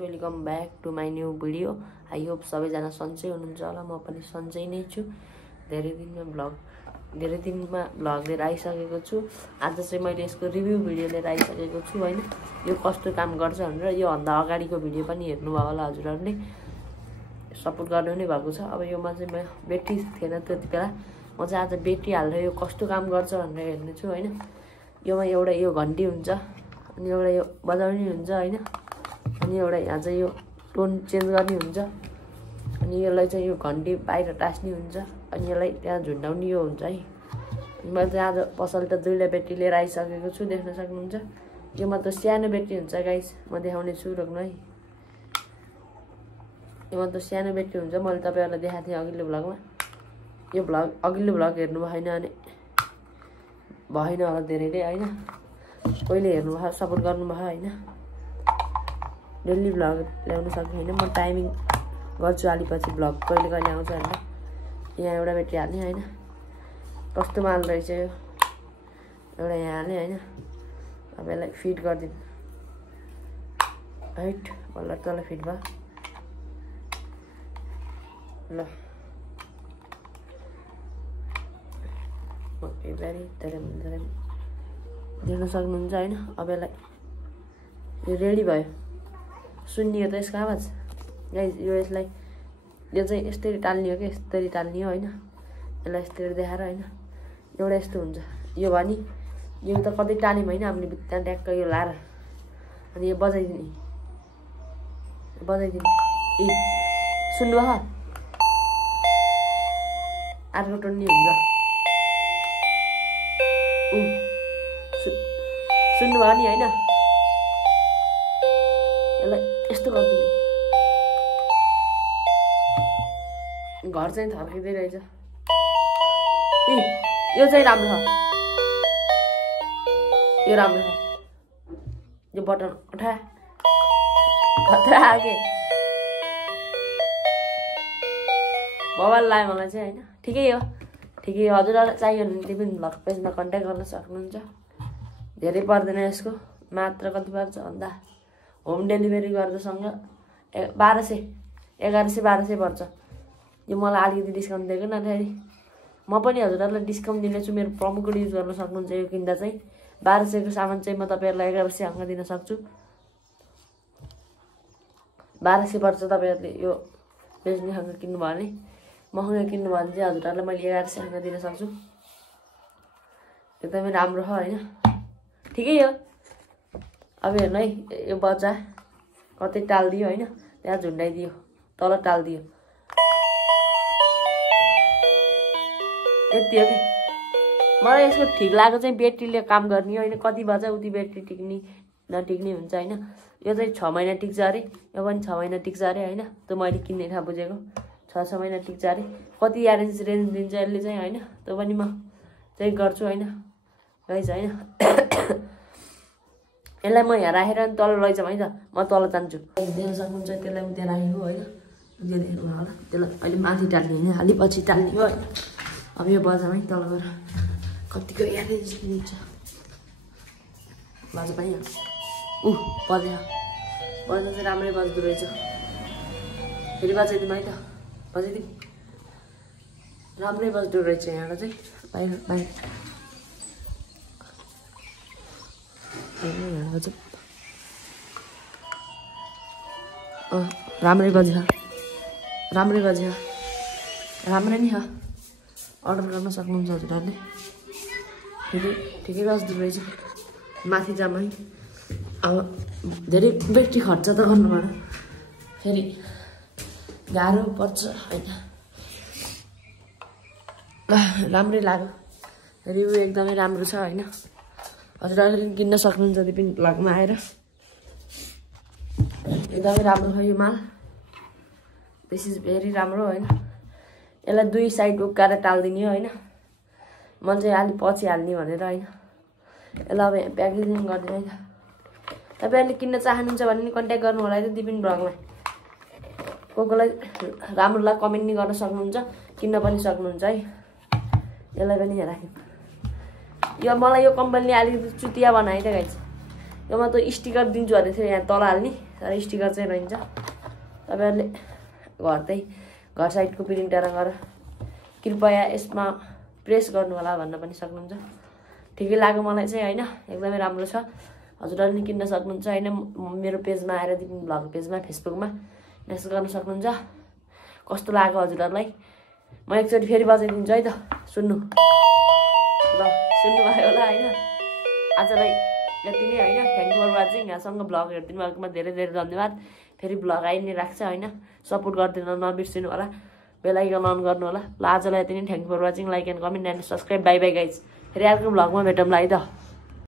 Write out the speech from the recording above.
Welcome back to my new video. I hope सबैजना सन्चै हुनुहुन्छ होला। म पनि सन्चै नै छु। धेरै दिनमा भ्लग लिएर आइसकेको छु। आज चाहिँ मैले यसको रिभ्यू भिडियो लिएर आइसकेको छु हैन। यो कस्तो काम गर्छ भनेर यो भन्दा अगाडिको भिडियो पनि हेर्नुभयो होला हजुरहरूले, सपोर्ट गर्नु नै भएको छ। अब योमा चाहिँ म ब्याट्री थिएन त्यति बेला, म चाहिँ आज ब्याट्री हालेर यो कस्तो काम गर्छ भनेर हेर्ने छु हैन। योमा एउटा यो घन्टी हुन्छ, अनि एउटा यो बजाउने हुन्छ हैन, अनि एउटा यहाँ चाहिँ यो टोन चेन्ज गर्ने हुन्छ, अनि यसलाई चाहिँ यो घन्टी बाहिर टास्ने हुन्छ, अनि यसलाई त्यहाँ झुन्डाउने यो हुन्छ है। मैले चाहिँ आज पसल त दुईवटा ब्याट्री लिएर आइसकेको छु, देख्न सक्नुहुन्छ। योमा त सानो ब्याट्री हुन्छ गाइस, म देखाउने छु रोक्नु है। योमा त सानो ब्याट्री हुन्छ, मैले तपाईँहरूलाई देखाएको थिएँ अघिल्लो भ्लगमा। यो अघिल्लो भ्लग हेर्नु भएन भने भएन होला धेरैले हैन, कहिले हेर्नुभयो सपोर्ट गर्नुभयो हैन। डेली भ्लग ल्याउनु सक्ने हैन, म टाइमिङ गर्छु अलिपछि भ्लग कहिले कहिले आउँछ हैन। यहाँ एउटा ब्याट्री हाल्ने हैन, कस्तो माल रहेछ यो, एउटा यहाँ हाल्ने हैन। अब यसलाई फिट गरिदिनु हाइट बल्ल तल फिट भयो ल। देख्न सक्नुहुन्छ हैन। अब यसलाई यो रेडी भयो, सुन्नियो त यसको आवाज गाइस। यो यसलाई यो चाहिँ यस्तरी टाल्ने हो कि यस्तरी टाल्ने हो हैन। यसलाई यस्तरी देखाएर हैन, एउटा यस्तो हुन्छ यो भनी यो त कतै टाल्ने होइन। हामीले त्यहाँ ट्याक्क यो लाएर अनि यो बजाइदिने ए सुन्नुभयो, अर्को टन्नी हुन्छ सुन्नुभयो नि हैन। यसलाई यस्तो गरिदिने, घर चाहिँ थर्किँदै रहेछ। यो चाहिँ राम्रो छ, यो राम्रो छ। यो बटन उठा खतरा आगे मोबाइल लायो मलाई चाहिँ हैन। ठिकै हो हजुरहरूलाई चाहियो भने त्यो पनि भ्लग पेजमा कन्ट्याक्ट गर्न सक्नुहुन्छ। धेरै पर्दैन यसको, मात्र कति पर्छ भन्दा होम डेलिभरी गर्दासँग 1100 पर्छ। यो मलाई अलिकति डिस्काउन्ट दिएको न फेरि, म पनि हजुरहरूलाई डिस्काउन्ट दिनेछु। मेरो प्रोमो कोड युज गर्न सक्नुहुन्छ। यो किन्दा चाहिँ 1200 को सामान चाहिँ म तपाईँहरूलाई 1100 हङ्ग दिन सक्छु। 1200 पर्छ तपाईँहरूले यो बेच्ने हङ्ग किन्नुभयो भने। महँगो किन्नुभयो भने चाहिँ हजुरहरूलाई मैले 1100 हङ्ग दिन सक्छु। एकदमै राम्रो हो हैन, ठिकै हो। अब हेर्नु है, यो बच्चा कतै टालिदियो हैन, त्यहाँ झुन्डाइदियो, तल टालिदियो, यति हो कि। मलाई यसको ठिक लागेको चाहिँ ब्याट्रीले काम गर्ने होइन। कति बजा उति ब्याट्री टिक्ने नटिक्ने हुन्छ होइन। यो चाहिँ 6 महिना टिक्छ अरे, यो पनि 6 महिना टिक्छ अरे होइन। त्यो मैले किन्ने थाहा बुझेको 6 महिना टिक्छ अरे। कति रेन्ज दिन्छ यसले चाहिँ होइन, त्यो पनि म चेक गर्छु होइन गाइस होइन। यसलाई म यहाँ राखेर अनि तल लैजाउँ है त, म तल जान्छु। देख्न सक्नुहुन्छ त्यसलाई उता राखेको होइन, त्यो देख्नु होला। त्यसलाई अहिले माथि टाल्ने होइन, अलि पछि टाल्ने हो होइन। अब यो बजाउँ है तल गएर, कतिको एभरेज दिन्छ बाजा पनि बजा चाहिँ राम्रै बज्दो रहेछ। फेरि बजाइदिउँ है त, बजाइदिउँ, राम्रै बज्दो रहेछ। यहाँबाट चाहिँ बाहिर राम्रै बज्यो, राम्रै नि हो। अर्डर गर्न सक्नुहुन्छ हजुरहरूले। फेरि ठिकै बज्दो रहेछ। माथि जाम है। अब धेरै ब्याट्री खर्च त गर्नु भएन, फेरि गाह्रो पर्छ होइन। राम्रै लाग्यो, रिभ्यू एकदमै राम्रो छ होइन। हजुरहरूले किन्न सक्नुहुन्छ त्यो पनि भ्लगमा आएर। एकदमै राम्रो छ यो माल, दिस इज भेरी राम्रो होइन। यसलाई 2 साइड उक्काएर टालिदिने हो होइन। मैले चाहिँ अलिक पछि हाल्ने भनेर होइन। यसलाई अब यहाँ प्याकेजिङ गरिदिनु है त। तपाईँहरूले किन्न चाहनुहुन्छ भने नि कन्ट्याक्ट गर्नु होला है त दिपिन भ्लगमा। कोलाई राम्रो लाग्यो कमेन्ट नि गर्न सक्नुहुन्छ, किन्न पनि सक्नुहुन्छ है। यसलाई पनि यहाँ राख्नु। यो मलाई यो कम्पनीले अलिकति चुतिया बनायो त गाइस। योमा त स्टिकर दिन्छु भनेको थियो यहाँ तल हाल्ने तर स्टिकर चाहिँ रहन्छ तपाईहरुले घर साइडको प्रिन्टर गरेर कृपया यसमा प्रेस गर्नु होला भन्न पनि सक्नुहुन्छ ठिकै लाग्यो मलाई चाहिँ हैन एकदमै राम्रो छ हजुरहरुले नि किन्न सक्नुहुन्छ हैन मेरो पेजमा आएर दिनु भ्लग पेजमा फेसबुकमा मेसेज गर्न सक्नुहुन्छ कस्तो लाग्यो हजुरहरुलाई म एकचोटी फेरि बजाइदिन्छु है त सुन्नु ल सुन्नु भयो होला हैन आजलाई यति नै हैन थ्यांक यू फर वाचिङ यहाँसँग भ्लग हेर्दिनु भएकोमा धेरै धेरै धन्यवाद फेरि भ्लग आइ नै राख्छ हैन सपोर्ट गर्दिनु नबिर्सिनु होला बेल आइकन अन गर्नु होला ल आजलाई यति नै thank you for watching like and comment and subscribe bye bye guys फेरि अर्को भ्लगमा भेटौँला है त